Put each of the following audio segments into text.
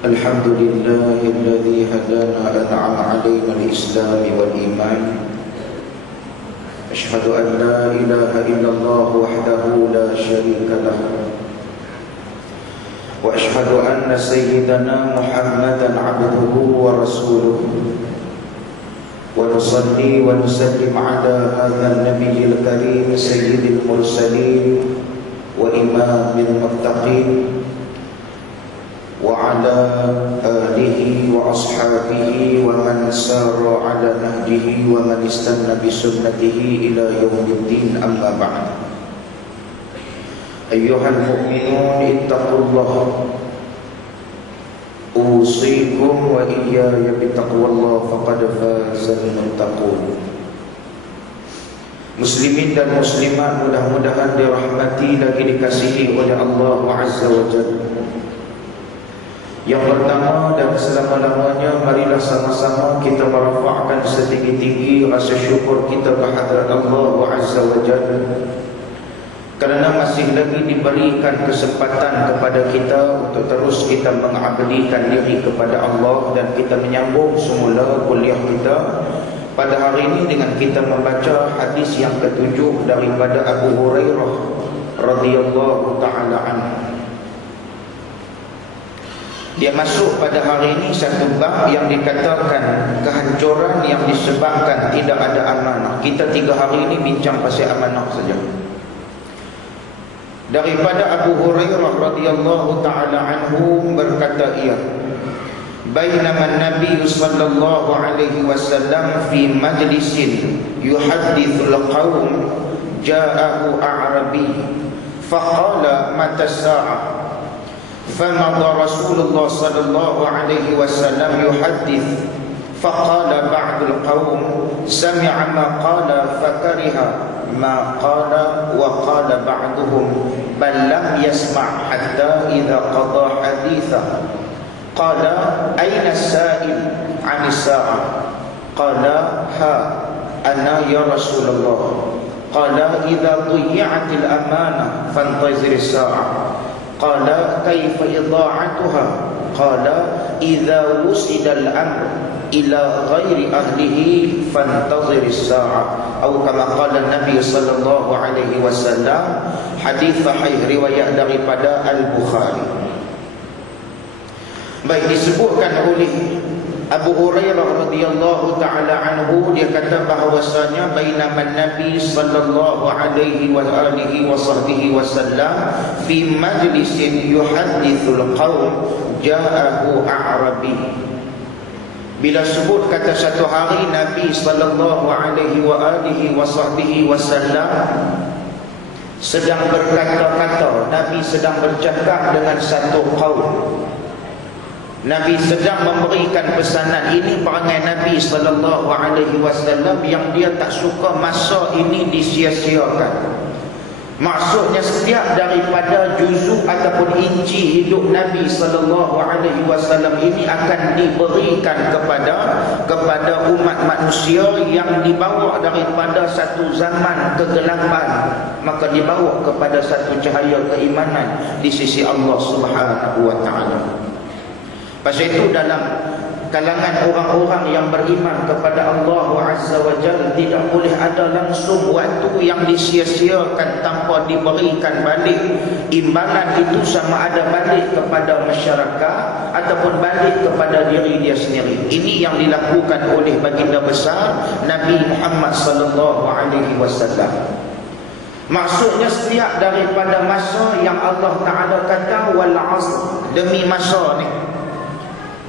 الحمد لله الذي هدانا أنعم علينا الإسلام والإيمان أشهد أن لا إله إلا الله وحده لا شريك له وأشهد أن سيدنا محمدا عبده ورسوله ونصلي ونسلم على هذا النبي الكريم سيد المرسلين وإمام المتقين وعلى آله وأصحابه ومن سار على نهجه ومن استنى بسنته إلى يوم الدين أما بعد أيها المؤمنون اتقوا الله أوصيكم وإياي بتقوى الله فقد فاز المتقون. Muslimin dan muslimat mudah-mudahan dirahmati lagi dikasihi oleh Allah Azza wa Jalla. Yang pertama dan selama-lamanya, marilah sama-sama kita merafakkan setinggi-tinggi rasa syukur kita kehadrat Allah Azza wa Jalla, kerana masih lagi diberikan kesempatan kepada kita untuk terus kita mengabdikan diri kepada Allah, dan kita menyambung semula kuliah kita pada hari ini dengan kita membaca hadis yang ketujuh daripada Abu Hurairah radhiyallahu ta'ala anhu. Dia masuk pada hari ini satu bab yang dikatakan kehancuran yang disebabkan tidak ada amanah. Kita 3 hari ini bincang pasal amanah saja. Daripada Abu Hurairah radhiyallahu ta'ala anhu berkata ia, bainama an-nabiy sallallahu alaihi wasallam fi majlisin yuhaddithul qaum ja'ahu a'rabi faqala mata as-sa'ah فمضى رسول الله صلى الله عليه وسلم يحدث فقال بعض القوم سمع ما قال فكره ما قال وقال بعضهم بل لم يسمع حتى إذا قضى حديثه قال أين السائل عن الساعة قال ها أنا يا رسول الله قال إذا ضيعت الأمانة فانتظر الساعة قال كيف إضاعتها قال إذا وسد الأمر إلى غير أهله فانتظر الساعة أو كما قال النبي صلى الله عليه وسلم. Hadis sahih riwayat daripada Al-Bukhari. Baik, disebutkan oleh Abu Hurairah radhiyallahu ta'ala anhu, dia kata bahawasanya bainaman Nabi sallallahu alaihi wa alihi wa sahbihi wasallam fi majlisin yuhaddithul qaum ja'ahu a'rabi. Bila sebut kata satu hari Nabi sallallahu alaihi wa alihi wa sahbihi wasallam sedang berkata-kata, Nabi sedang bercakap dengan satu kaum, Nabi sedang memberikan pesanan. Ini perangai Nabi sallallahu alaihi wasallam yang dia tak suka masa ini disia-siakan. Maksudnya setiap daripada juzuk ataupun inci hidup Nabi sallallahu alaihi wasallam ini akan diberikan kepada umat manusia yang dibawa daripada satu zaman kegelapan, maka dibawa kepada satu cahaya keimanan di sisi Allah Subhanahu wa taala. Pasal itu dalam kalangan orang-orang yang beriman kepada Allah Azza wa Jalla tidak boleh ada langsung waktu yang disia-siakan tanpa diberikan balik imbalan itu, sama ada balik kepada masyarakat ataupun balik kepada diri dia sendiri. Ini yang dilakukan oleh baginda besar Nabi Muhammad sallallahu alaihi wasallam. Maksudnya setiap daripada masa yang Allah Ta'ala kata wal asr, demi masa ni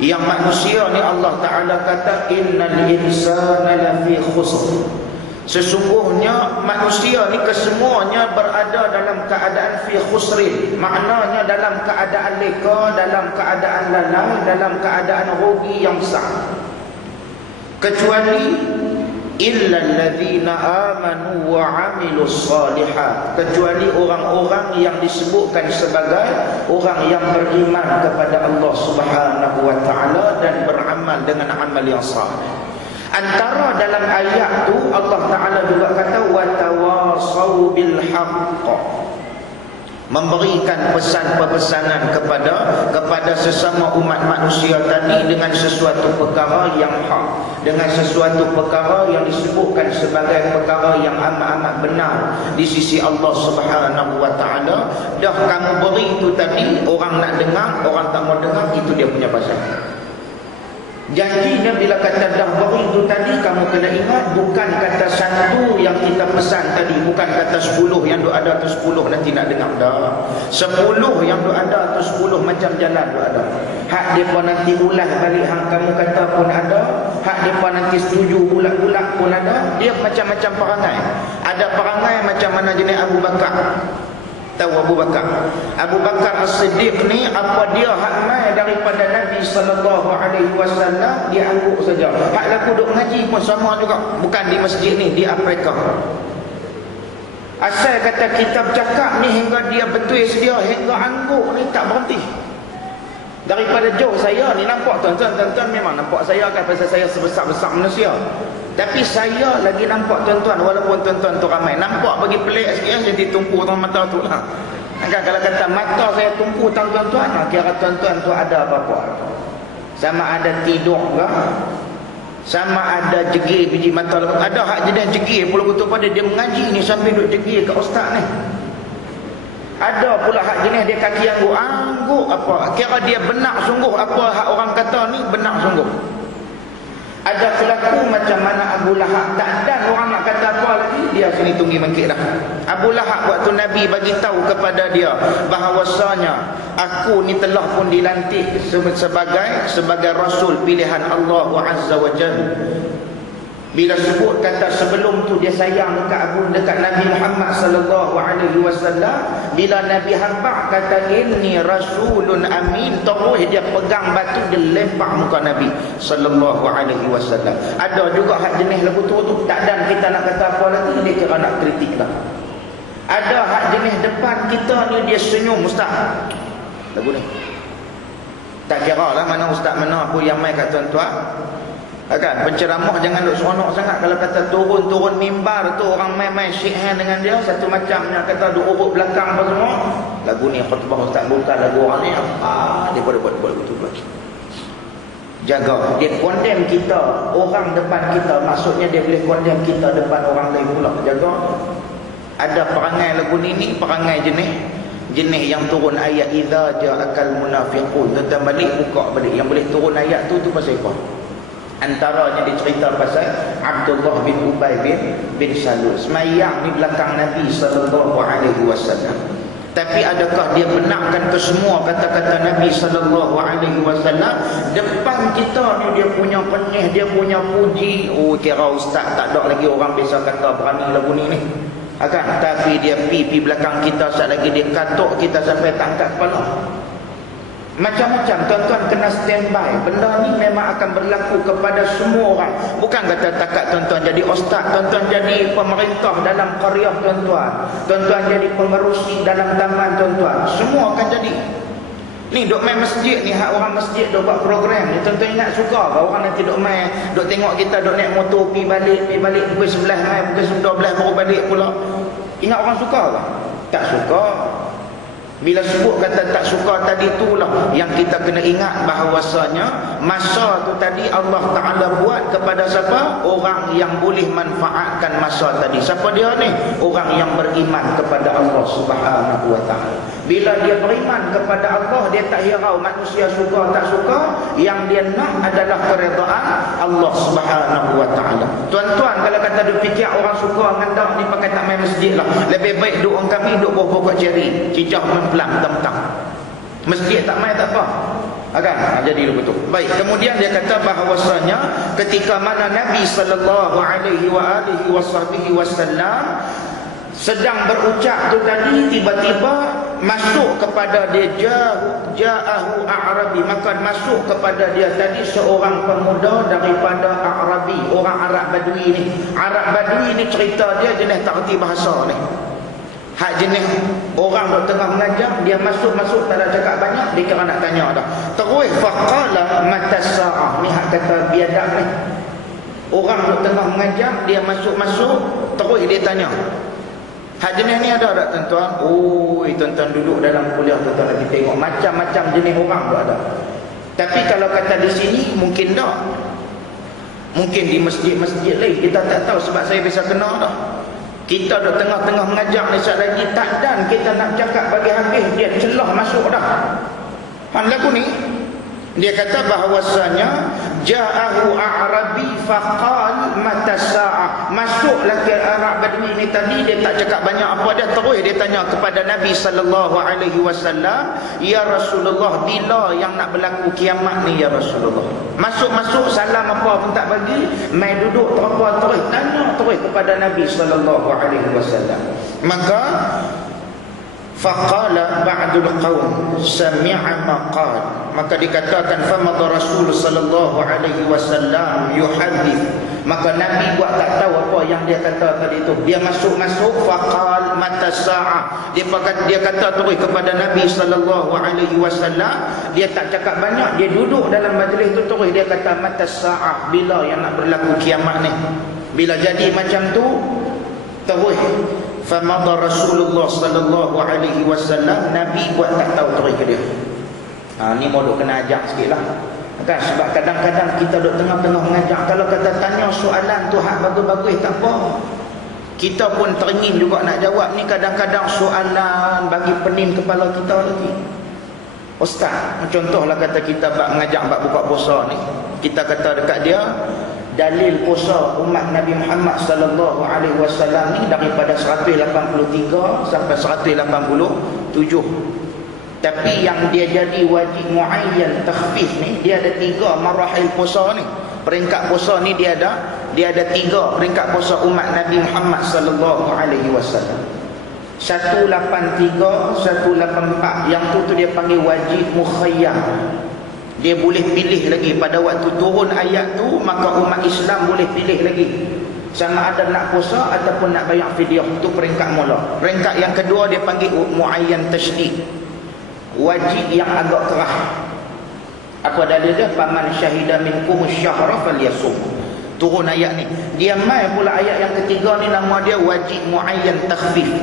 yang manusia ni Allah Ta'ala kata innal insana lafi khusr, sesungguhnya manusia ni kesemuanya berada dalam keadaan fi khusrin, maknanya dalam keadaan leka, dalam keadaan lalai, dalam keadaan rugi yang besar, kecuali illal ladzina amanu wa amilus salihat, kecuali orang-orang yang disebutkan sebagai orang yang beriman kepada Allah Subhanahu wa taala dan beramal dengan amal yang saleh. Antara dalam ayat tu Allah Taala juga kata wa tawasau bil haqq, memberikan pesan-pesanan kepada kepada sesama umat manusia tadi dengan sesuatu perkara yang hak, dengan sesuatu perkara yang disebutkan sebagai perkara yang amat-amat benar di sisi Allah Subhanahu wa taala. Dah kamu beri itu tadi, orang nak dengar, orang tak mau dengar, itu dia punya pasal. Janjinya bila kata dah beri itu tadi, kamu kena ingat bukan kata satu yang kita pesan tadi, bukan kata 10 yang duk ada tu 10 nanti nak dengar dah. 10 yang duk ada tu 10 macam jalan duk ada. Hak depa nanti ulas balik hang kamu kata pun ada, hak depa nanti setuju ulat-ulat pun ada. Dia macam-macam perangai. Ada perangai macam mana jenis Abu Bakar. Tahu Abu Bakar? Abu Bakar As-Siddiq ni apa dia hak mai daripada Nabi SAW, dia angguk saja. Hak laku duk ngaji pun sama juga, bukan di masjid ni, di Afrika. Asal kata kitab cakap ni hingga dia betul sedia, hingga angguk ni tak berhenti. Daripada jauh saya ni nampak tuan-tuan memang nampak saya kan pasal saya sebesar-besar manusia. Tapi saya lagi nampak tuan-tuan, walaupun tuan-tuan tu ramai, nampak bagi pelik sikit, jadi tumpu dalam mata tu lah. Kan kalau kata mata saya tumpu tuan-tuan, kira tuan-tuan tu ada apa-apa. Sama ada tidur ke, sama ada jegir biji mata. Ada hak jenis jegir pula betul pada dia mengaji ni sambil duduk jegir kat ustaz ni. Ada pula hak jenis dia kaki angguk apa, kira dia benar sungguh apa hak orang kata ni benar sungguh. Ada pelaku macam mana Abu Lahab, tak dan orang nak kata apa lagi, dia sini tunggi mengkit dah. Abu Lahab waktu Nabi bagi tahu kepada dia bahawasanya aku ni telah pun dilantik sebagai rasul pilihan Allah Azza wa Jalla. Bila sebut kata sebelum tu dia sayang dekat Nabi Muhammad sallallahu alaihi wasallam, bila Nabi hamba kata inni rasulun amin, terus dia pegang batu dia lempar muka Nabi sallallahu alaihi wasallam. Ada juga hak jenis lagu tu tak dan kita nak kata apa lagi, dia kira nak kritik dah. Ada hak jenis depan kita ni dia senyum ustaz. Lagu ni tak kira lah mana ustaz mana aku yang mai kat tuan-tuan. Kan penceramah jangan duk seronok sangat. Kalau kata turun mimbar tu orang main-main shake hand dengan dia satu macamnya, kata duk urut belakang apa semua. Lagu ni khutbah ustaz bukan lagu orang ni apa dia pada buat betul lagi. Jaga dia condemn kita orang depan kita, maksudnya dia boleh condemn kita depan orang lain pula. Jaga. Ada perangai lagu ni perangai jenis yang turun ayat idza ja'akal munafiqun. Tuan balik buka balik yang boleh turun ayat tu pasal apa? Antaranya dicerita pasal Abdullah bin Ubay bin Salul. Semayang di belakang Nabi sallallahu alaihi wasallam. Tapi adakah dia benarkan ke semua kata-kata Nabi sallallahu alaihi wasallam? Depan kita ni dia punya penih, dia punya puji. Oh kira ustaz tak ada lagi orang biasa kata berani lagu ni. Akan tapi dia pi belakang kita sekali lagi dia katuk kita sampai tak angkat kepala. Macam-macam tuan-tuan kena standby. Benda ni memang akan berlaku kepada semua orang. Bukan kata takat tuan-tuan jadi ustaz, tuan-tuan jadi pemerintah dalam qaryah tuan-tuan, tuan-tuan jadi pengerusi dalam taman tuan-tuan, semua akan jadi. Ni duk main masjid ni, hak orang masjid duk buat program ni, tuan-tuan ingat suka ke orang nanti duk main, duk tengok kita duk naik motor pi balik pukul 11 mai, pukul 12 baru balik pula. Ingat orang suka ke? Tak suka. Bila sebut kata tak suka tadi itulah yang kita kena ingat bahawasanya masa tu tadi Allah Ta'ala buat kepada siapa? Orang yang boleh manfaatkan masa tadi. Siapa dia ni? Orang yang beriman kepada Allah Subhanahu Wa Ta'ala. Bila dia beriman kepada Allah, dia tak hirau manusia suka tak suka. Yang dia nak adalah keredaan Allah Subhanahu Wa Ta'ala. Tuan-tuan kalau kata dia fikir orang suka ngandak ni pakai tak main masjid lah, lebih baik duk orang kami duk buah pokok ceri cicah pelan tentang masjid tak main tak apa. Akan jadi betul. Baik, kemudian dia kata bahawasanya ketika mana Nabi sallallahu alaihi wasallam sedang berucap tu tadi, tiba-tiba masuk kepada dia ja'ahu a'rabi, maka masuk kepada dia tadi seorang pemuda daripada A'rabi, orang Arab Badui ni. Arab Badui ni cerita dia jenis tak reti bahasa ni. Hak jenis orang duk tengah mengajar, dia masuk tak ada cakap banyak, dia kira nak tanya dah. Terus faqala mata sa'ah, ni hak kata biadab ni. Orang duk tengah mengajar, dia masuk terus dia tanya Hak jenis ni ada tak tuan-tuan? Oh, tuan-tuan duduk dalam kuliah tuan-tuan nanti tengok macam-macam jenis orang tu ada. Tapi kalau kata di sini mungkin tak. Mungkin di masjid-masjid lain kita tak tahu sebab saya biasa kenal dah. Kita dah tengah-tengah mengajar ni sekejap lagi tak dan kita nak cakap bagi habis dia celah masuk dah. Han lagu ni dia kata bahawasanya ja'ahu a'rabi faqal mata sa'ah. Masuklah ke Arab Badui ni tadi, dia tak cakap banyak apa, dia terus dia tanya kepada Nabi sallallahu alaihi wasallam, ya Rasulullah, bila yang nak berlaku kiamat ni ya Rasulullah? Masuk-masuk salam apa pun tak bagi, mai duduk terus tanya terus kepada Nabi sallallahu alaihi wasallam. Maka faqala ba'dul qaum sami'a ma qala, maka dikatakan famadha Rasul sallallahu alaihi wasallam yuhaddith, maka Nabi buat tak tahu apa yang dia kata tadi tu. Dia masuk faqal mata sa'ah, dia kata terus kepada Nabi sallallahu alaihi wasallam, dia tak cakap banyak, dia duduk dalam majlis tu terus dia kata mata sa'ah, bila yang nak berlaku kiamat ni, bila jadi macam tu terus. Famadha Rasulullah sallallahu alaihi wasallam, Nabi buat tak tahu terus ke dia. Ni mau duk kena ajar sikitlah. Kan sebab kadang-kadang kita duk tengah-tengah mengajar, kalau kata tanya soalan tu hak bagus-bagus tak apa. Kita pun teringin juga nak jawab ni, kadang-kadang soalan bagi pening kepala kita lagi. Ustaz, contohlah kata kita bab mengajar bab buka puasa ni. Kita kata dekat dia dalil puasa umat Nabi Muhammad sallallahu alaihi wasallam ni daripada 183 sampai 187. Tapi yang dia jadi wajib muayyan takhfif ni, dia ada 3 marahil puasa ni. Peringkat puasa ni dia ada 3 peringkat puasa umat Nabi Muhammad sallallahu alaihi wasallam. 183, 184, yang tu dia panggil wajib mukhayyar. Dia boleh pilih lagi pada waktu turun ayat tu, maka umat Islam boleh pilih lagi sama ada nak puasa ataupun nak bayar fidyah. Itu peringkat mula. Peringkat yang kedua dia panggil muayyan tasydid, wajib yang agak kerah. Apa dalil dia? Faman syahida minkum syahra falyasum. Turun ayat ni. Dia mai pula ayat yang ketiga ni, nama dia wajib muayyan takhfif.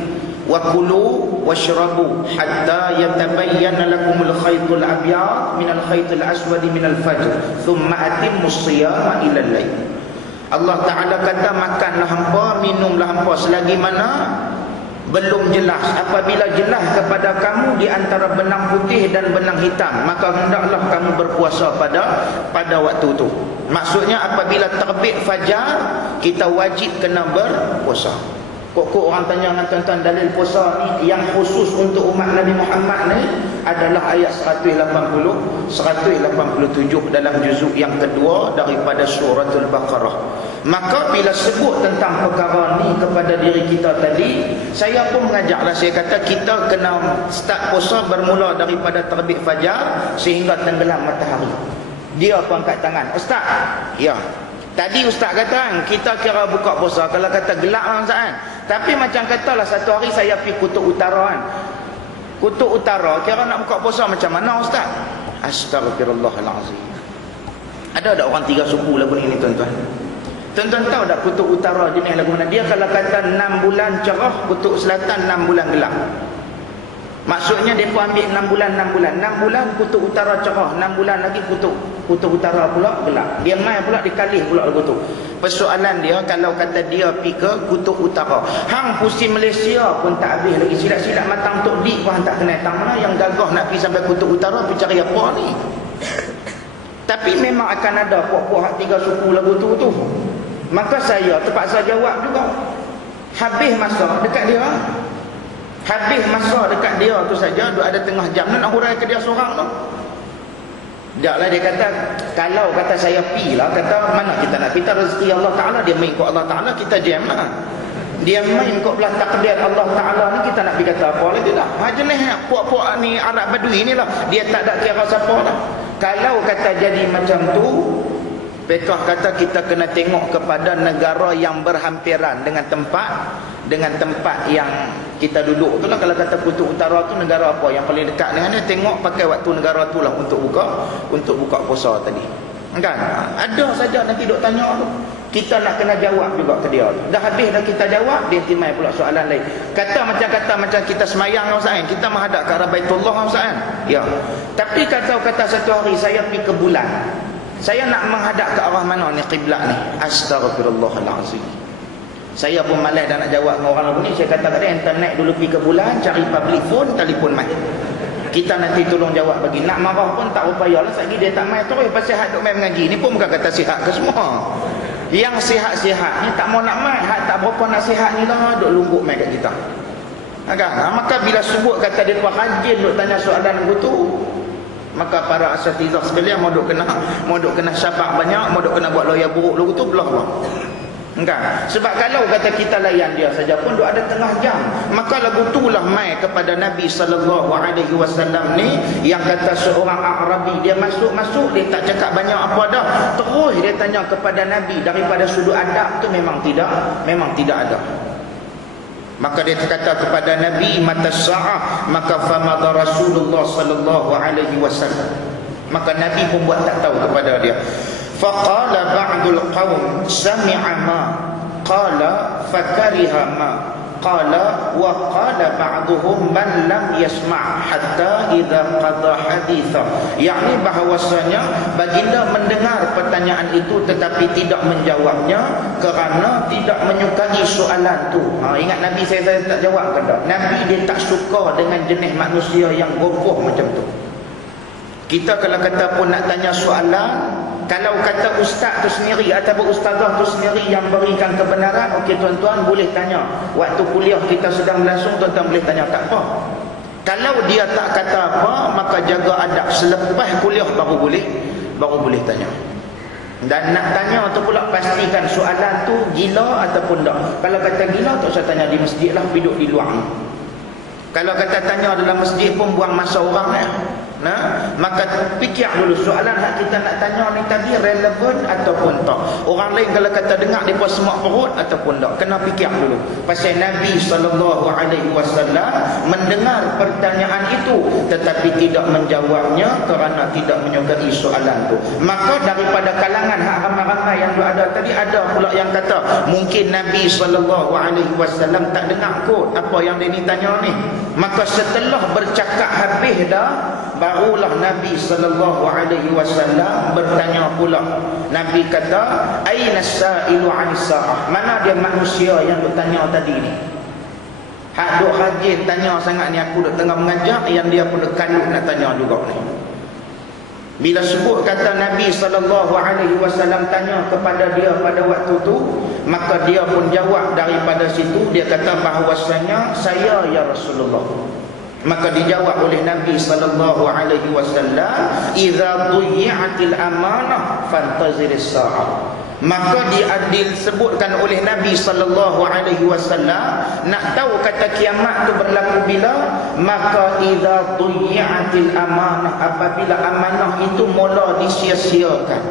Wa kulu washrabu hatta yatabayyana lakumul khaytul abyad minal khaytil aswad minal fajr thumma atimmus siyama ila al-lail. Allah Taala kata makanlah hampa, minumlah hampa selagi mana belum jelas. Apabila jelas kepada kamu di antara benang putih dan benang hitam, maka hendaklah kamu berpuasa pada waktu itu. Maksudnya apabila terbit fajar, kita wajib kena berpuasa. Kok orang tanya dengan tuan-tuan, dalil puasa ni yang khusus untuk umat Nabi Muhammad ni adalah ayat 187 dalam juzuk yang kedua daripada suratul Baqarah. Maka bila sebut tentang perkara ni kepada diri kita tadi, saya pun mengajaklah, saya kata kita kena start puasa bermula daripada terbit fajar sehingga tenggelam matahari. Dia pun angkat tangan, Ustaz, ya, tadi Ustaz kata kita kira buka puasa kalau kata gelap kan Ustaz kan? Tapi macam katalah satu hari saya pergi Kutub Utara kan. Kutub Utara kira nak buka puasa macam mana Ustaz? Astagfirullahalazim. Ada orang 3 suku lagu ni tuan-tuan. Tuan-tuan tahu tak Kutub Utara jenis lagu mana? Dia kalau kata 6 bulan cerah, Kutub Selatan 6 bulan gelap. Maksudnya dia pun ambil 6 bulan 6 bulan Kutub Utara cerah, 6 bulan lagi Kutub Utara pula gelap. Dia mai pula dikalih pula lagu tu. Persoalan dia kalau kata dia pergi ke Kutub Utara, hang pusing Malaysia pun tak habis lagi. Silat-silat matang Tok Dik pun hang tak kena datang. Mana yang gagah nak pergi sampai Kutub Utara pergi cari apa ni? Tapi memang akan ada puak-puak hak 3 suku lagu tu. Maka saya terpaksa jawab juga. Habis masa dekat dia tu saja, duk ada tengah jam nak hurai ke dia seorang tu. Taklah dia kata, kalau kata saya pi lah, kata mana kita nak pita rezeki Allah Ta'ala, dia main kot Allah Ta'ala, kita jam lah. Dia main kot belah takdir Allah Ta'ala ni, kita nak pergi kata apa lagi tak? Jenis puak-puak ni Arab Badui ni lah, dia tak ada kira siapa lah. Kalau kata jadi macam tu, Pekah kata kita kena tengok kepada negara yang berhampiran dengan tempat yang kita duduk tu lah. Kalau kata Kutub Utara tu negara apa yang paling dekat dengan dia, tengok pakai waktu negara tu lah untuk buka puasa tadi. Kan? Ada saja nanti duk tanya tu. Kita nak kena jawab juga ke dia. Dah habis dah kita jawab, dia timai pula soalan lain. Kata macam kita semayang Ustaz, kita menghadap ke arah Baitullah Ustaz. Ya. Tapi kata satu hari saya pergi ke bulan. Saya nak menghadap ke arah mana ni kiblat ni? Astagfirullahalazim. Saya pun malas dah nak jawab dengan orang lain ni. Saya kata kat dia, naik dulu pergi ke bulan, cari public phone, telefon mai. Kita nanti tolong jawab bagi. Nak marah pun tak upaya lah. Sekali dia tak mai terus pasal hak duk mai mengaji. Ni pun bukan kata sihat ke semua. Yang sihat-sihat ni tak mau nak mai. Hak tak berapa nasihat ni lah duk lungguk mai kat kita. Maka bila sebut kata dia rajin duk tanya soalan begitu, maka para asatizah sekalian mau duk kena syafaat banyak, mau duk kena buat lawyer buruk dulu tu belah bang. Enggak. Sebab kalau kata kita layan dia saja pun duk ada tengah jam. Maka lagu itulah mai kepada Nabi SAW ni, yang kata seorang Arabi dia masuk dia tak cakap banyak apa dah. Terus dia tanya kepada Nabi daripada sudut adab tu memang tidak ada. Maka dia kata kepada Nabi, mata sa'ah, maka famada Rasulullah SAW. Maka Nabi pun buat tak tahu kepada dia. Faqala ba'dul qawm sami'a ma qala fakariha ma qala wa qala ba'duhum man lam yasma' hatta idza qada haditha. Yakni bahawasanya baginda mendengar pertanyaan itu tetapi tidak menjawabnya kerana tidak menyukai soalan tu. Ingat Nabi saya tak jawab ke tak? Nabi dia tak suka dengan jenis manusia yang gopoh macam tu. Kita kalau kata pun nak tanya soalan, kalau kata ustaz tu sendiri ataupun ustazah tu sendiri yang berikan kebenaran, okey tuan-tuan boleh tanya. Waktu kuliah kita sedang berlangsung, tuan-tuan boleh tanya, tak apa. Kalau dia tak kata apa, maka jaga adab. Selepas kuliah baru boleh tanya. Dan nak tanya tu pula pastikan soalan tu gila ataupun tak. Kalau kata gila tak usah tanya di masjid lah, duduk di luar. Kalau kata tanya dalam masjid pun buang masa orang lah. Maka fikir dulu soalan yang kita nak tanya ni tadi relevan ataupun tak. Orang lain kalau kata dengar mereka semak perut ataupun tak, kena fikir dulu. Pasal Nabi SAW mendengar pertanyaan itu tetapi tidak menjawabnya kerana tidak menyukai soalan tu. Maka daripada kalangan hak ramai-ramai yang ada tadi, ada pula yang kata mungkin Nabi SAW tak dengar kot apa yang dia ni tanya ni. Maka setelah bercakap habis dah, barulah Nabi SAW bertanya pula. Nabi kata, aina sa'ilu 'anis sa'ah? Mana dia manusia yang bertanya tadi ni? Hak duk rajin tanya sangat ni, aku duk tengah mengajar, yang dia pun duk kalut nak tanya juga ni. Bila sebut kata Nabi SAW tanya kepada dia pada waktu tu, maka dia pun jawab daripada situ. Dia kata bahawasanya saya ya Rasulullah. Maka dijawab oleh Nabi SAW, idza dhuyyatil amanah fantaziris sa'ah. Maka disebutkan oleh Nabi SAW, nak tahu kata kiamat tu berlaku bila? Maka idza dhuyyatil amanah, apabila amanah itu mula disia-siakan,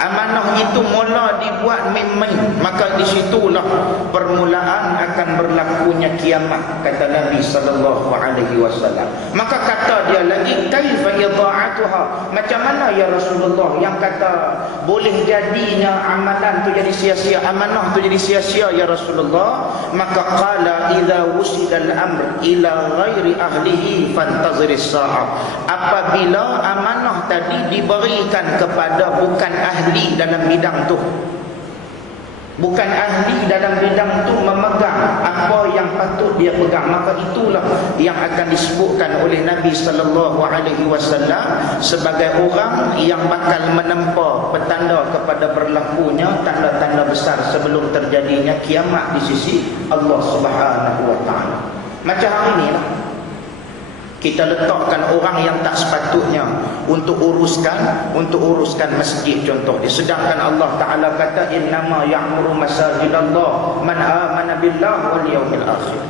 amanah itu mula dibuat main-main, maka disitulah permulaan akan berlakunya kiamat, kata Nabi SAW. Maka kata dia lagi, kaifa idha'atuha? Macam mana ya Rasulullah yang kata boleh jadinya amalan tu jadi sia-sia, amanah tu jadi sia-sia ya Rasulullah? Maka qala idza wusidal amr ila ghairi ahlihi fantaziris sa'ah. Apabila amanah tadi diberikan kepada bukan ahli dalam bidang tu, bukan ahli dalam bidang tu memegang apa yang patut dia pegang, maka itulah yang akan disebutkan oleh Nabi SAW sebagai orang yang bakal menempa petanda kepada berlakunya tanda-tanda besar sebelum terjadinya kiamat di sisi Allah Subhanahu wa taala. Macam hari ni lah, kita letakkan orang yang tak sepatutnya untuk uruskan masjid contoh dia. Sedangkan Allah Ta'ala kata innama ya'muru masajidallah man amana billah wal yawmil akhir.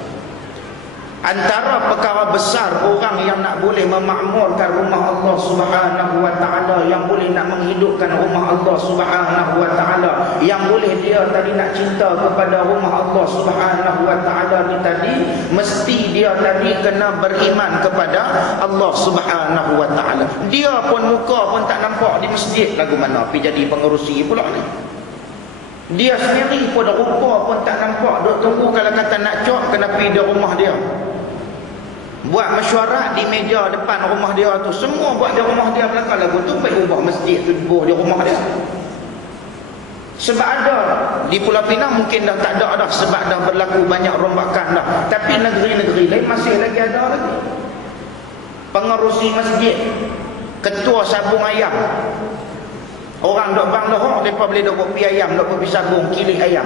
Antara perkara besar orang yang nak boleh memakmurkan rumah Allah Subhanahu wa taala, yang boleh nak menghidupkan rumah Allah Subhanahu wa taala, yang boleh dia tadi nak cinta kepada rumah Allah Subhanahu wa taala ni tadi, mesti dia tadi kena beriman kepada Allah Subhanahu wa taala. Dia pun muka pun tak nampak di masjid, lagu mana pergi jadi pengerusi pula ni. Dia sendiri pun rupa pun tak nampak, duk tunggu kalau kata nak cok kena pergi di rumah dia. Buat mesyuarat di meja depan rumah dia tu, semua buat di rumah dia belakang lagu tu, pergi ubah masjid tu di rumah dia. Sebab ada di Pulau Pinang mungkin dah tak ada dah, sebab dah berlaku banyak rombakan dah. Tapi negeri-negeri lain masih lagi ada lagi. Pengerusi masjid, ketua sabung ayam. Orang dok bang lohok, mereka boleh dok kopi ayam, dok kopi sabung, kilik ayam.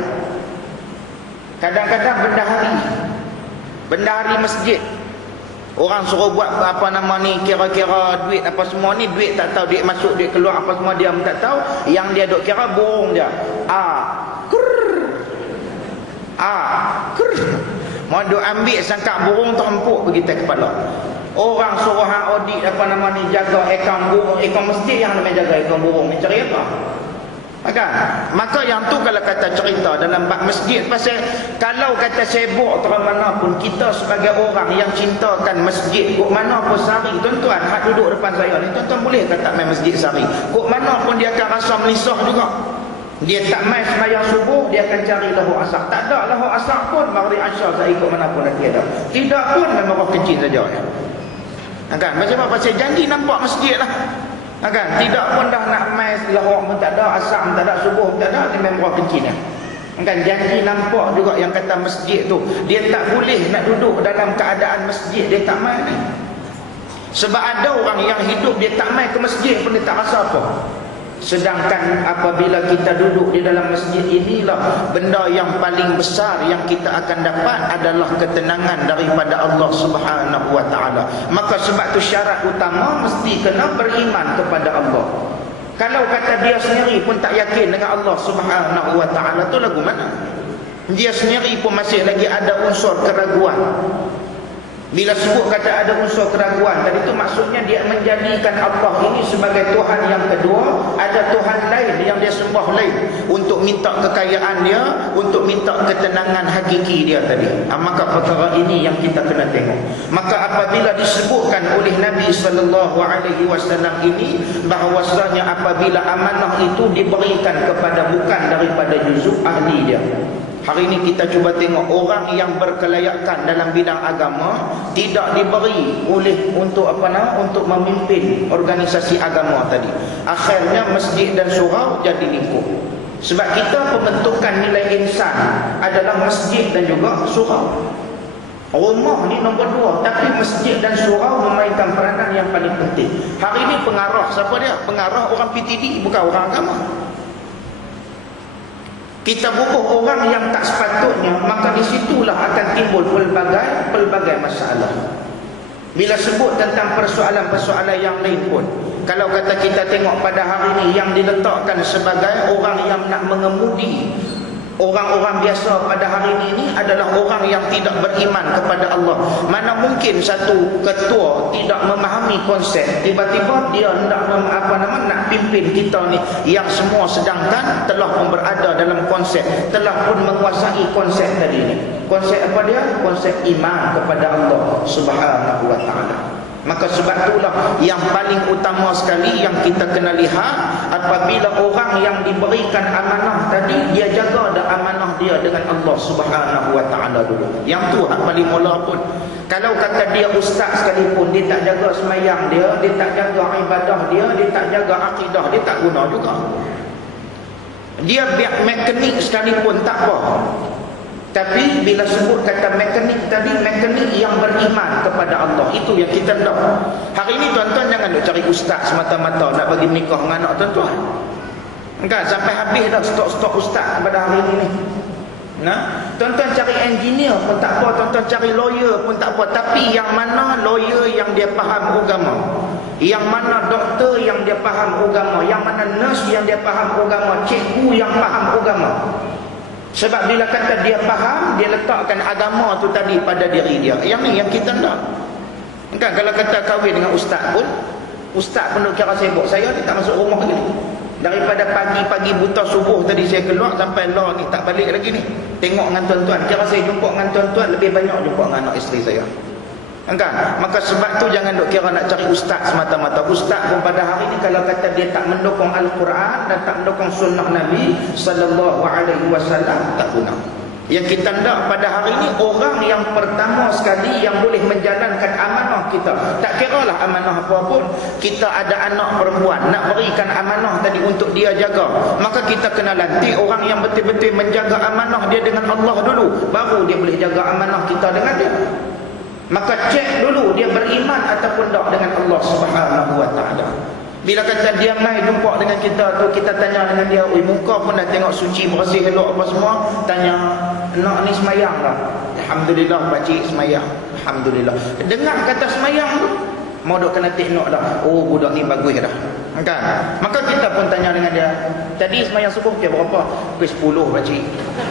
Kadang-kadang bendahari masjid, orang suruh buat apa nama ni, kira-kira duit apa semua ni, duit tak tahu, duit masuk, duit keluar apa semua dia tak tahu. Yang dia dok kira burung dia. Mau dok ambil sangka burung terempuk begitu kepala. Orang suruh hang audit apa nama ni, jaga akaun burung, akaun masjid yang namanya jaga akaun burung ni, cari apa? Maka yang tu kalau kata cerita dalam bab masjid, pasal kalau kata sibuk terang mana pun, kita sebagai orang yang cintakan masjid, kok mana pun sehari, tuan-tuan hak duduk depan saya ni, tuan-tuan boleh kata main masjid sehari, kok mana pun dia akan rasa melisah juga. Dia tak main sembahyang subuh, dia akan cari lahu asar. Tak ada lahu asar pun, maghrib asyar saya ikut mana pun nanti ada. Tidak pun memang roh kecil saja ya. Macam apa? Pasal janji nampak masjid lah. Tidak pun dah nak main lahu pun tak ada, asar pun tak ada, subuh pun tak ada, ni memang roh kecil ya. Janji nampak juga yang kata masjid tu, dia tak boleh nak duduk dalam keadaan masjid dia tak main ni. Sebab ada orang yang hidup dia tak main ke masjid pun dia tak rasa apa. Sedangkan apabila kita duduk di dalam masjid, inilah benda yang paling besar yang kita akan dapat adalah ketenangan daripada Allah Subhanahu wa taala. Maka sebab tu syarat utama mesti kena beriman kepada Allah. Kalau kata dia sendiri pun tak yakin dengan Allah Subhanahu wa taala, tu lagu mana? Dia sendiri pun masih lagi ada unsur keraguan. Bila sebut kata ada unsur keraguan tadi, itu maksudnya dia menjadikan Allah ini sebagai Tuhan yang kedua. Ada Tuhan lain yang dia sembah lain untuk minta kekayaan dia, untuk minta ketenangan hakiki dia tadi. Maka perkara ini yang kita kena tengok. Maka apabila disebutkan oleh Nabi SAW ini, bahawasanya apabila amanah itu diberikan kepada bukan daripada juzuk ahli dia. Hari ini kita cuba tengok orang yang berkelayakan dalam bidang agama tidak diberi oleh untuk untuk memimpin organisasi agama tadi. Akhirnya masjid dan surau jadi lingkup. Sebab kita pembentukan nilai insan adalah masjid dan juga surau. Rumah ni nombor 2, tapi masjid dan surau memainkan peranan yang paling penting. Hari ini pengarah siapa dia? Pengarah orang PTD, bukan orang agama. Kita bubuh orang yang tak sepatutnya, maka disitulah akan timbul pelbagai masalah. Bila sebut tentang persoalan-persoalan yang lain pun, kalau kata kita tengok pada hari ini yang diletakkan sebagai orang yang nak mengemudi orang-orang biasa pada hari ini adalah orang yang tidak beriman kepada Allah. Mana mungkin satu ketua tidak memahami konsep, tiba-tiba dia nak pimpin kita ni yang semua sedangkan telah pun berada dalam konsep, telah pun menguasai konsep tadi ni. Konsep apa dia? Konsep iman kepada Allah Subhanahu wa taala. Maka sebab itulah yang paling utama sekali yang kita kena lihat, apabila orang yang diberikan amanah tadi, dia jaga dah amanah dia dengan Allah Subhanahu wa taala dulu. Yang tu hak paling mula pun. Kalau kata dia ustaz sekalipun, dia tak jaga semayang dia tak jaga ibadah dia tak jaga akidah, dia tak guna juga. Dia biar mekanik sekalipun tak apa. Tapi bila sebut kata mekanik tadi, mekanik yang beriman kepada Allah, itu yang kita nak. Hari ini tuan-tuan jangan nak cari ustaz semata-mata nak bagi nikah dengan anak tuan-tuan. Sampai habis dah stok-stok ustaz pada hari ini. Tuan-tuan cari engineer pun tak apa, tuan-tuan cari lawyer pun tak apa. Tapi yang mana lawyer yang dia faham agama, yang mana doktor yang dia faham agama, yang mana nurse yang dia faham agama, cikgu yang faham agama. Sebab bila kata dia faham, dia letakkan agama tu tadi pada diri dia. Yang ni yang kita nak. Kalau kata kahwin dengan ustaz pun kira sibuk. Saya ni tak masuk rumah lagi. Daripada pagi-pagi buta subuh tadi saya keluar sampai lah ni tak balik lagi ni. Tengok dengan tuan-tuan. Kira saya jumpa dengan tuan-tuan lebih banyak jumpa dengan anak isteri saya. Kan? Maka sebab tu jangan duk kira nak cari ustaz semata-mata. Ustaz pun pada hari ni kalau kata dia tak mendukung Al-Quran dan tak mendukung sunnah Nabi sallallahu alaihi wasallam, tak guna. Yang kita nak pada hari ini orang yang pertama sekali yang boleh menjalankan amanah kita. Tak kiralah amanah apa pun. Kita ada anak perempuan nak berikan amanah tadi untuk dia jaga. Maka kita kena lantik orang yang betul-betul menjaga amanah dia dengan Allah dulu. Baru dia boleh jaga amanah kita dengan dia. Maka cek dulu dia beriman ataupun tak dengan Allah Subhanahu wa taala. Bila kata dia mai jumpa dengan kita tu, kita tanya dengan dia, "Oi, muka pun dah tengok suci bersih elok apa semua?" Tanya, "Nak ni semayang tak?" "Alhamdulillah pak cik semayang." "Alhamdulillah." Dengar kata semayang tu, mau dok kena tengok dah. Oh, budak ni bagus dah. Kan? Maka kita pun tanya dengan dia, "Tadi semayang subuh ke berapa?" "Ke 10 pak cik."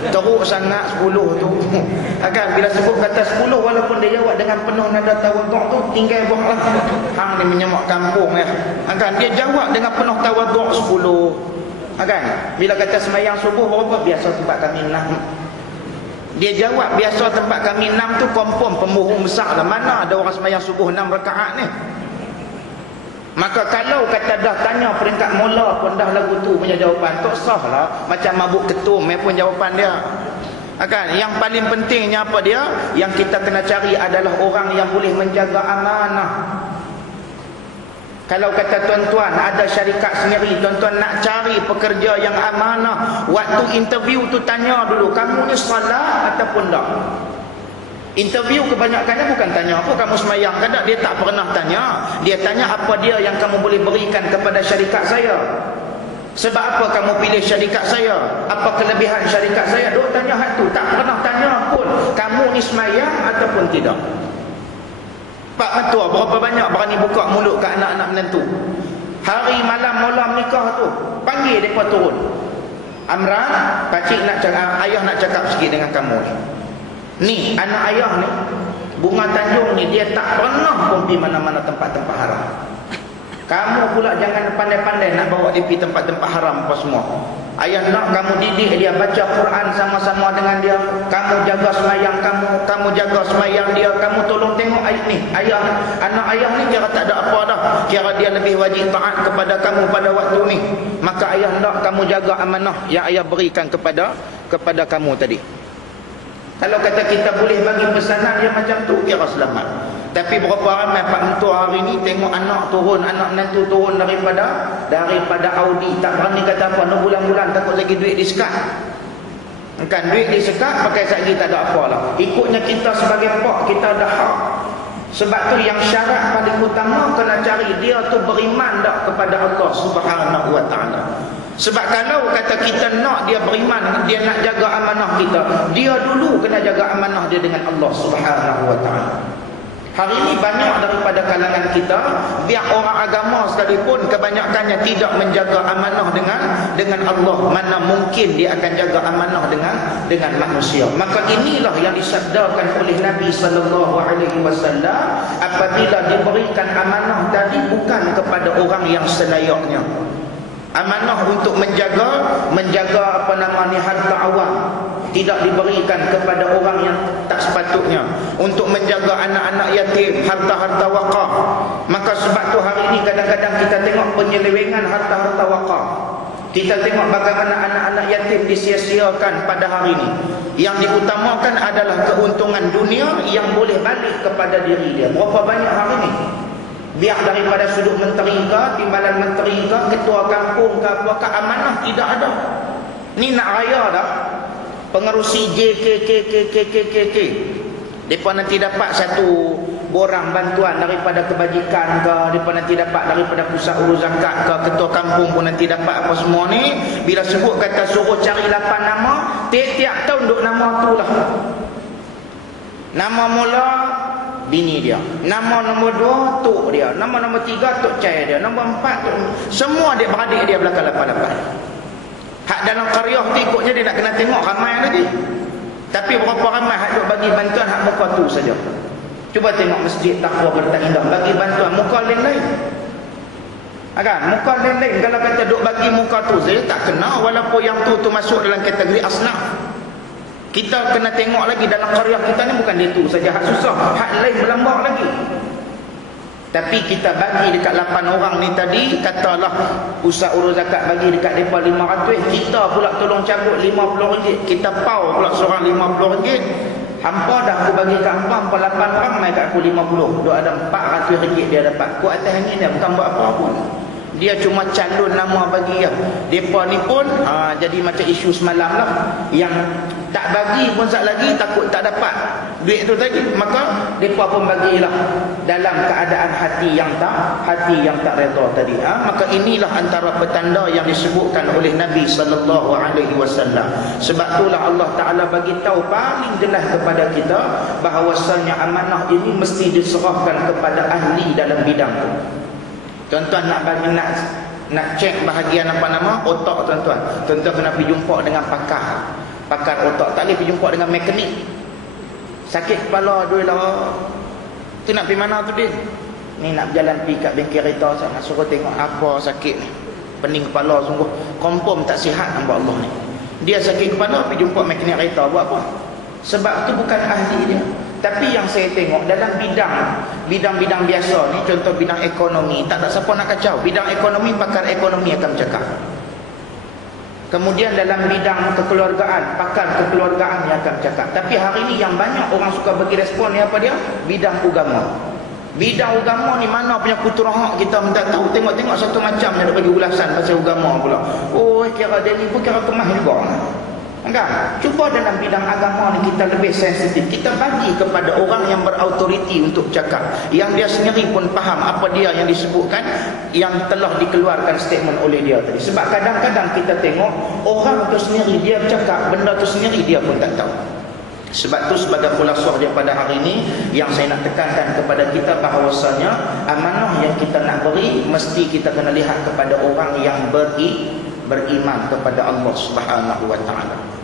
Teruk sangat 10 tu. Kan? Bila sebut kata 10 walaupun dia jawab dengan penuh nada tawaduk tu, tinggal buahlah. Hang ni menyemak kampung ya. Kan? Dia jawab dengan penuh tawaduk 10. Kan? Bila kata semayang subuh berapa? "Biasa tempat kami 6." Dia jawab biasa tempat kami 6 tu confirm pembohong besar lah. Mana ada orang semayang subuh 6 rakaat ni? Maka kalau kata dah tanya peringkat mula pun dah lagu tu punya jawapan, tak sah lah. Macam mabuk ketum pun jawapan dia. Kan? Yang paling pentingnya apa dia? Yang kita kena cari adalah orang yang boleh menjaga amanah. Kalau kata tuan-tuan ada syarikat sendiri, tuan-tuan nak cari pekerja yang amanah, waktu interview tu tanya dulu, "Kamu ni salat ataupun tak?" Interview kebanyakannya bukan tanya apa kamu semayang ke tak. Dia tak pernah tanya. Dia tanya apa dia yang kamu boleh berikan kepada syarikat saya. Sebab apa kamu pilih syarikat saya? Apa kelebihan syarikat saya? Duk tanya hal tu. Tak pernah tanya pun kamu ni semayang ataupun tidak. Pak Mentua berapa banyak berani buka mulut ke anak-anak menantu. Hari malam nikah tu panggil mereka turun. "Amran, pakcik nak cakap, ayah nak cakap sikit dengan kamu ni, anak ayah ni Bunga Tanjung ni dia tak pernah pun pergi mana-mana tempat-tempat haram. Kamu pula jangan pandai-pandai nak bawa dia pergi tempat-tempat haram apa semua. Ayah nak kamu didik dia baca Quran sama-sama dengan dia. Kamu jaga semayang kamu jaga semayang dia. Kamu tolong tengok ayat ni. Anak ayah ni kira tak ada apa dah. Kira dia lebih wajib taat kepada kamu pada waktu ni. Maka ayah nak kamu jaga amanah yang ayah berikan kepada kamu tadi." Kalau kata kita boleh bagi pesanan dia macam tu, kira selamat. Tapi berapa ramai Pak Mentua hari ni tengok anak menantu turun daripada Audi, tak berani kata apa, no bulan-bulan takut lagi duit disekat. Kan duit disekat pakai lagi tak ada apa lah. Ikutnya kita sebagai pak, kita ada hak. Sebab tu yang syarat paling utama kena cari dia tu beriman tak kepada Allah Subhanahu wa taala. Sebab kalau kata kita nak dia beriman, dia nak jaga amanah kita, dia dulu kena jaga amanah dia dengan Allah Subhanahu wa taala. Hari ini banyak daripada kalangan kita, biar orang agama sekalipun kebanyakannya tidak menjaga amanah dengan Allah. Mana mungkin dia akan jaga amanah dengan manusia. Maka inilah yang disabdakan oleh Nabi sallallahu alaihi wasallam, apabila diberikan amanah tadi bukan kepada orang yang selayaknya. Amanah untuk menjaga harta awam tidak diberikan kepada orang yang tak sepatutnya. Untuk menjaga anak-anak yatim, harta-harta wakaf. Maka sebab tu hari ini kadang-kadang kita tengok penyelewengan harta-harta wakaf. Kita tengok bagaimana anak-anak yatim disia-siakan pada hari ini. Yang diutamakan adalah keuntungan dunia yang boleh balik kepada diri dia. Berapa banyak hari ini? Biar daripada sudut menteri ke, timbalan menteri ke, ketua kampung ke, apakah amanah tidak ada. Ni nak raya dah. Pengerusi JKKKKKKK. Mereka nanti dapat satu borang bantuan daripada kebajikan ke, mereka nanti dapat daripada pusat urus zakat ke, ketua kampung pun nanti dapat apa semua ni. Bila sebut kata suruh cari 8 nama, tiap-tiap tahun duk nama tu lah. Nama mula bini dia, nama nombor 2 tok dia, nama nombor 3 tok cai dia, nombor 4 tok, semua dia beradik dia belakang 8-8. Hak dalam qaryah tu ikutnya dia nak kena tengok ramai lagi. Tapi berapa ramai hak duk bagi bantuan hak muka tu saja. Cuba tengok masjid Taqwa Bertak Indah bagi bantuan muka lain-lain. Kan? Muka lain-lain kalau kata duk bagi muka tu saya tak kena, walaupun yang tu masuk dalam kategori asnaf. Kita kena tengok lagi dalam karya kita ni bukan dia tu saja hak susah, hak lain berlambak lagi. Tapi kita bagi dekat 8 orang ni tadi, katalah Ustaz urus zakat bagi dekat depa 500, kita pula tolong cabut RM50, kita pau pula seorang RM50. Hampa dah aku bagi kat hampa 8 orang, mai kat aku 50. Duk ada RM400 dia dapat. Ku atas angin dia bukan buat apa pun. Dia cuma calon nama bagi ya. Depa ni pun jadi macam isu semalam lah, yang tak bagi pun sat lagi takut tak dapat duit tu tadi, maka depa pun bagilah dalam keadaan hati yang tak redha tadi. Maka inilah antara petanda yang disebutkan oleh Nabi sallallahu alaihi wasallam. Sebab itulah Allah Taala bagi tahu paling jelas kepada kita bahawasanya amanah ini mesti diserahkan kepada ahli dalam bidang tu. Tuan-tuan nak bagi nak cek bahagian apa nama otak tuan-tuan. Tuan-tuan kena pergi jumpa dengan pakar otak. Tak boleh pergi jumpa dengan mekanik. Sakit kepala duit lah. Tu nak pergi mana tu dia? Ni nak berjalan pergi kat bengkel kereta sana, suruh tengok apa sakit ni. Pening kepala sungguh. Confirm tak sihat hamba Allah ni. Dia sakit kepala pergi jumpa mekanik kereta buat apa? Sebab tu bukan ahli dia. Tapi yang saya tengok dalam bidang-bidang biasa ni, contoh bidang ekonomi, tak ada siapa nak kacau. Bidang ekonomi, pakar ekonomi akan bercakap. Kemudian dalam bidang kekeluargaan, pakar kekeluargaan yang akan bercakap. Tapi hari ni yang banyak orang suka bagi respon ni apa dia? Bidang agama. Bidang agama ni mana punya kutu rahak kita minta tahu. Tengok-tengok satu macam dia nak bagi ulasan pasal agama pula. Oh, kira dia ni pun kira kemah juga. Enggak, cuba dalam bidang agama ni kita lebih sensitif. Kita bagi kepada orang yang berautoriti untuk cakap, yang dia sendiri pun faham apa dia yang disebutkan, yang telah dikeluarkan statement oleh dia tadi. Sebab kadang-kadang kita tengok orang tu sendiri dia cakap benda tu sendiri dia pun tak tahu. Sebab tu sebagai khulasah daripada hari ini yang saya nak tekankan kepada kita bahawasanya amanah yang kita nak beri mesti kita kena lihat kepada orang yang beriman kepada Allah Subhanahu wa taala.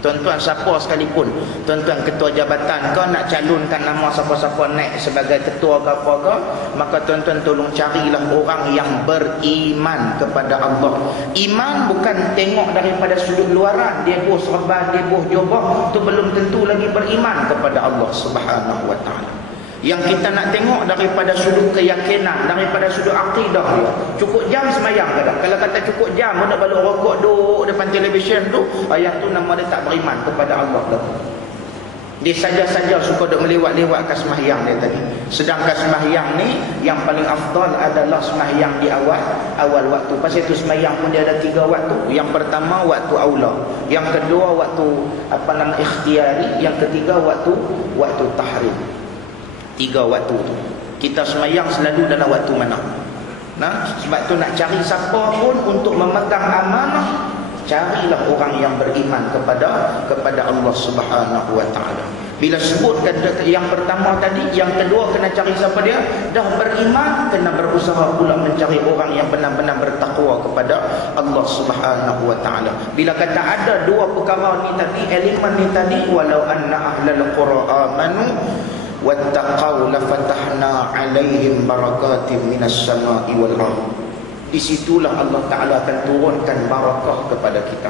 Tuan-tuan siapa sekalipun, tuan-tuan ketua jabatan kau nak calonkan nama siapa-siapa naik sebagai ketua ke apa ke, maka tuan-tuan tolong carilah orang yang beriman kepada Allah. Iman bukan tengok daripada sudut luaran, dia boh serban, dia boh jubah, tu belum tentu lagi beriman kepada Allah Subhanahu wa taala. Yang kita nak tengok daripada sudut keyakinan, daripada sudut akidah dia. Cukup jam semayang kadang. Kalau kata cukup jam nak balik rokok duduk depan televisyen tu, ayat tu nama dia tak beriman kepada Allah dah. Dia saja-saja suka duk melewat-lewatkan semayang dia tadi. Sedangkan semayang ni yang paling afdal adalah semayang di awal waktu. Pasal itu semayang pun dia ada 3 waktu. Yang pertama waktu aula, yang kedua waktu ikhtiari, yang ketiga waktu tahrim. 3 waktu tu. Kita semayang selalu dalam waktu mana? Sebab tu nak cari siapa pun untuk memegang amanah, carilah orang yang beriman kepada Allah Subhanahu wa taala. Bila sebutkan yang pertama tadi, yang kedua kena cari siapa dia? Dah beriman, kena berusaha pula mencari orang yang benar-benar bertakwa kepada Allah Subhanahu wa taala. Bila kata ada 2 perkara ni tadi, elemen ni tadi, walau anna ahlal qura amanu wattaqau lafatahna alaihim barakatim minas sama'i wal ardh. Disitulah Allah Ta'ala akan turunkan barakah kepada kita.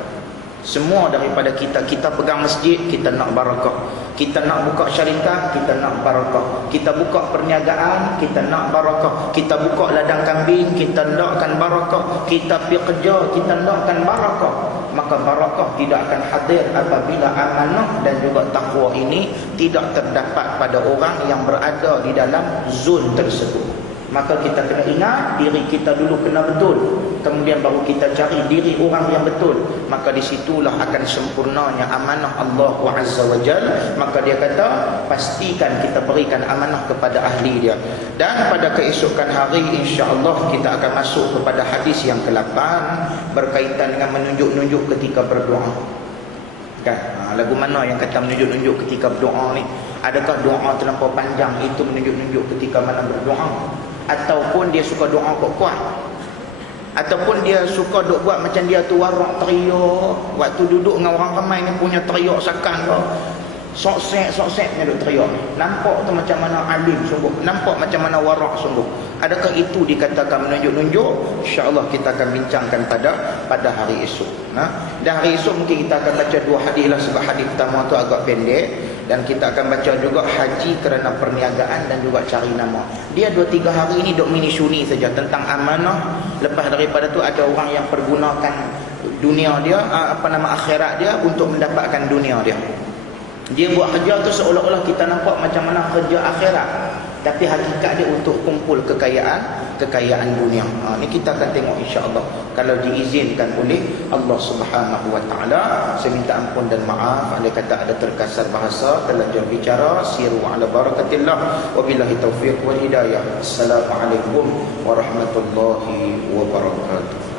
Semua daripada kita pegang masjid, kita nak barakah. Kita nak buka syarikat, kita nak barakah. Kita buka perniagaan, kita nak barakah. Kita buka ladang kambing, kita nakkan barakah. Kita pergi kerja, kita nakkan barakah. Maka barakah tidak akan hadir apabila amanah dan juga takwa ini tidak terdapat pada orang yang berada di dalam zon tersebut. Maka kita kena ingat diri kita dulu kena betul, kemudian baru kita cari diri orang yang betul. Maka disitulah akan sempurnanya amanah Allah Azza wa Jal. Maka dia kata pastikan kita berikan amanah kepada ahli dia. Dan pada keesokan hari insya-Allah kita akan masuk kepada hadis yang ke-8 berkaitan dengan menunjuk-nunjuk ketika berdoa. Kan? Lagu mana yang kata menunjuk-nunjuk ketika berdoa ni? Adakah doa terlampau panjang itu menunjuk-nunjuk ketika mana berdoa? Ataupun dia suka doa kuat-kuat, ataupun dia suka duk buat macam dia tu warak teriak waktu duduk dengan orang ramai ni punya teriak sakan ke. Sok-sek punya duk teriak. Nampak tu macam mana alim sungguh. Nampak macam mana warak sungguh. Adakah itu dikatakan menunjuk-nunjuk? InsyaAllah kita akan bincangkan pada hari esok. Dan hari esok mungkin kita akan baca 2 hadis lah, sebab hadis pertama tu agak pendek. Dan kita akan baca juga haji kerana perniagaan dan juga cari nama. Dia 2-3 hari ini duk mini suni saja tentang amanah. Lepas daripada tu ada orang yang pergunakan dunia dia, akhirat dia untuk mendapatkan dunia dia. Dia buat kerja tu seolah-olah kita nampak macam mana kerja akhirat, tapi hakikat dia untuk kumpul kekayaan dunia. Ni kita akan tengok insya-Allah kalau diizinkan oleh Allah Subhanahu wa taala. Saya minta ampun dan maaf andai kata ada terkasar bahasa, terlanjur bicara. Siru ala barakatillah, wabillahi taufiq wal hidayah. Assalamualaikum warahmatullahi wabarakatuh.